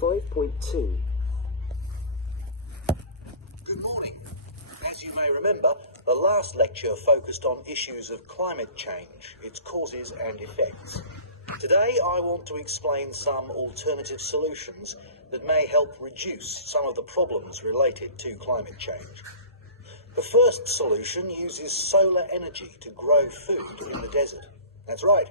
5.2. Good morning. As you may remember, the last lecture focused on issues of climate change, its causes and effects. Today I want to explain some alternative solutions that may help reduce some of the problems related to climate change. The first solution uses solar energy to grow food in the desert. That's right,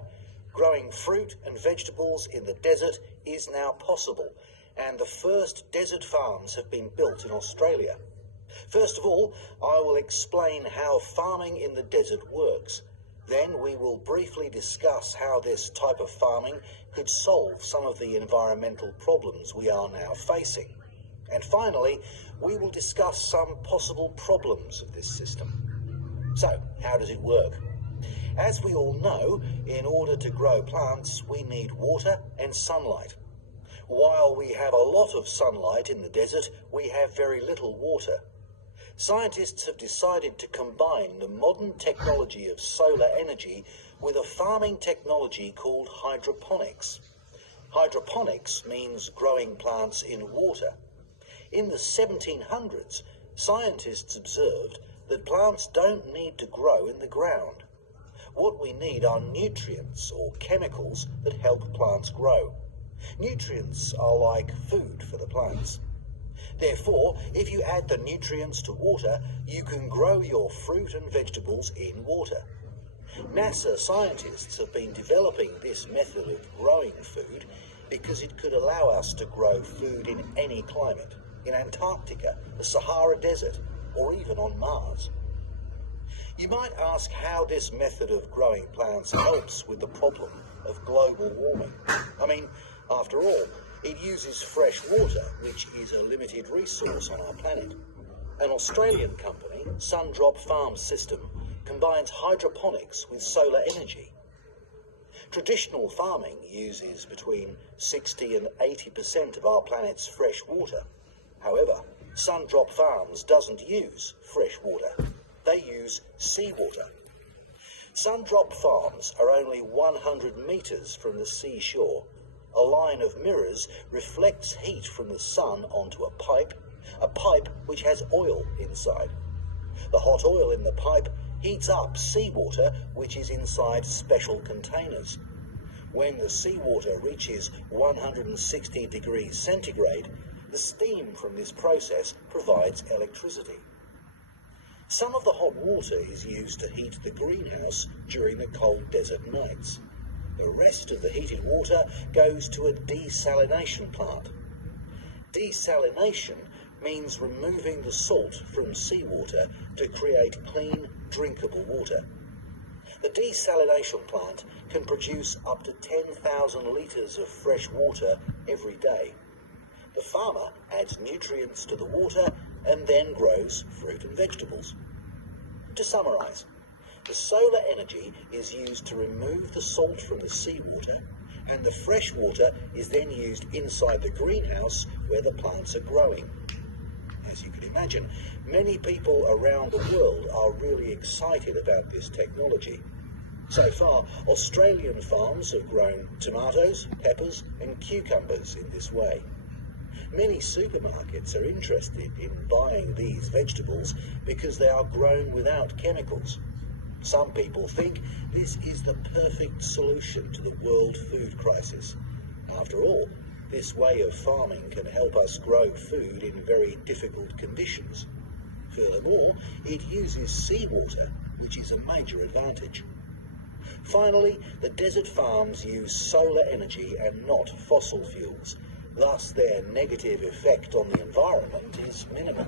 growing fruit and vegetables in the desert is now possible, and the first desert farms have been built in Australia. First of all, I will explain how farming in the desert works. Then we will briefly discuss how this type of farming could solve some of the environmental problems we are now facing. And finally, we will discuss some possible problems of this system. So, how does it work? As we all know, in order to grow plants, we need water and sunlight. While we have a lot of sunlight in the desert, we have very little water. Scientists have decided to combine the modern technology of solar energy with a farming technology called hydroponics. Hydroponics means growing plants in water. In the 1700s, scientists observed that plants don't need to grow in the ground. What we need are nutrients or chemicals that help plants grow. Nutrients are like food for the plants. Therefore, if you add the nutrients to water, you can grow your fruit and vegetables in water. NASA scientists have been developing this method of growing food because it could allow us to grow food in any climate, in Antarctica, the Sahara Desert, or even on Mars. You might ask how this method of growing plants helps with the problem of global warming. I mean, after all, it uses fresh water, which is a limited resource on our planet. An Australian company, Sundrop Farm System, combines hydroponics with solar energy. Traditional farming uses between 60 and 80% of our planet's fresh water. However, Sundrop Farms doesn't use fresh water. They use seawater. Sundrop Farms are only 100 metres from the seashore. A line of mirrors reflects heat from the sun onto a pipe which has oil inside. The hot oil in the pipe heats up seawater which is inside special containers. When the seawater reaches 160 degrees centigrade, the steam from this process provides electricity. Some of the hot water is used to heat the greenhouse during the cold desert nights. The rest of the heated water goes to a desalination plant. Desalination means removing the salt from seawater to create clean, drinkable water. The desalination plant can produce up to 10,000 litres of fresh water every day. The farmer adds nutrients to the water and then grows fruit and vegetables. To summarise, the solar energy is used to remove the salt from the seawater, and the fresh water is then used inside the greenhouse where the plants are growing. As you can imagine, many people around the world are really excited about this technology. So far, Australian farms have grown tomatoes, peppers and cucumbers in this way. Many supermarkets are interested in buying these vegetables because they are grown without chemicals. Some people think this is the perfect solution to the world food crisis. After all, this way of farming can help us grow food in very difficult conditions. Furthermore, it uses seawater, which is a major advantage. Finally, the desert farms use solar energy and not fossil fuels. Thus, their negative effect on the environment is minimal.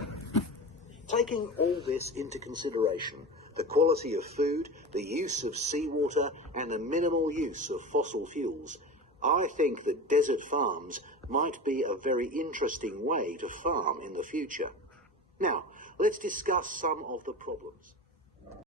Taking all this into consideration, the quality of food, the use of seawater, and the minimal use of fossil fuels, I think that desert farms might be a very interesting way to farm in the future. Now, let's discuss some of the problems.